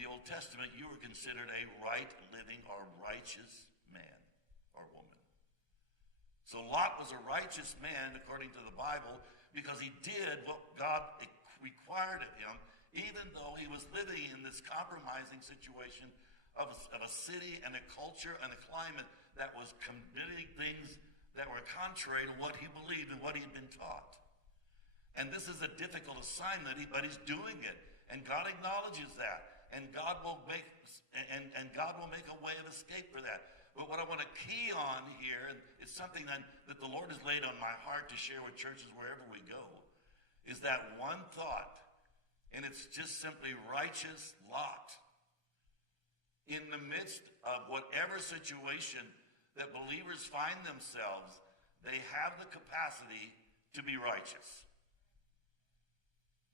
the Old Testament, you were considered a right living or righteous man or woman. So Lot was a righteous man according to the Bible because he did what God required of him, even though he was living in this compromising situation of a city and a culture and a climate that was committing things that were contrary to what he believed and what he'd been taught. And this is a difficult assignment, but he's doing it. And God acknowledges that. And God will make a way of escape for that. But what I want to key on here, and it's something that the Lord has laid on my heart to share with churches wherever we go, is that one thought, and it's just simply righteous Lot. In the midst of whatever situation that believers find themselves, they have the capacity to be righteous.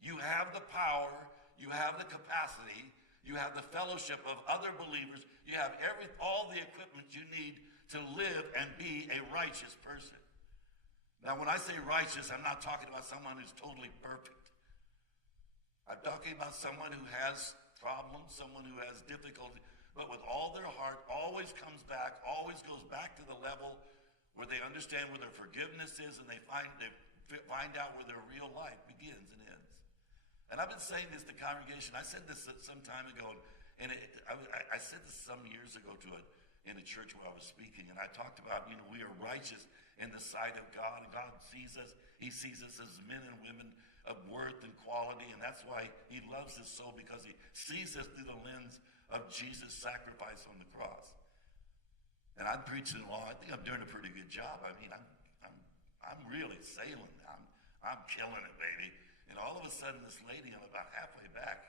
You have the power, you have the capacity, you have the fellowship of other believers, you have all the equipment you need to live and be a righteous person. Now, when I say righteous, I'm not talking about someone who's totally perfect. I'm talking about someone who has problems, someone who has difficulty, but with all their heart, always comes back, always goes back to the level where they understand where their forgiveness is, and they find out where their real life begins and ends. And I've been saying this to the congregation. I said this some time ago, and I said this some years ago in a church where I was speaking, and I talked about, we are righteous in the sight of God, and God sees us. He sees us as men and women of worth and quality, and that's why he loves us so, because he sees us through the lens of Jesus' sacrifice on the cross. And I'm preaching along. I think I'm doing a pretty good job. I mean, I'm really sailing. I'm killing it, baby. And all of a sudden, this lady, I'm about halfway back,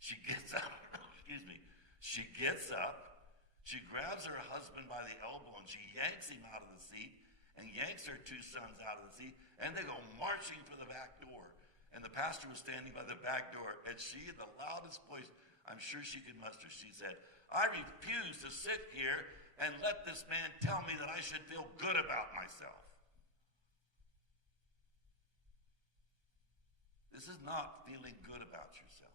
she gets up. Excuse me. She gets up. She grabs her husband by the elbow and she yanks him out of the seat and yanks her two sons out of the seat, and they go marching for the back door. And the pastor was standing by the back door, and she, in the loudest voice I'm sure she could muster, she said, "I refuse to sit here and let this man tell me that I should feel good about myself." This is not feeling good about yourself.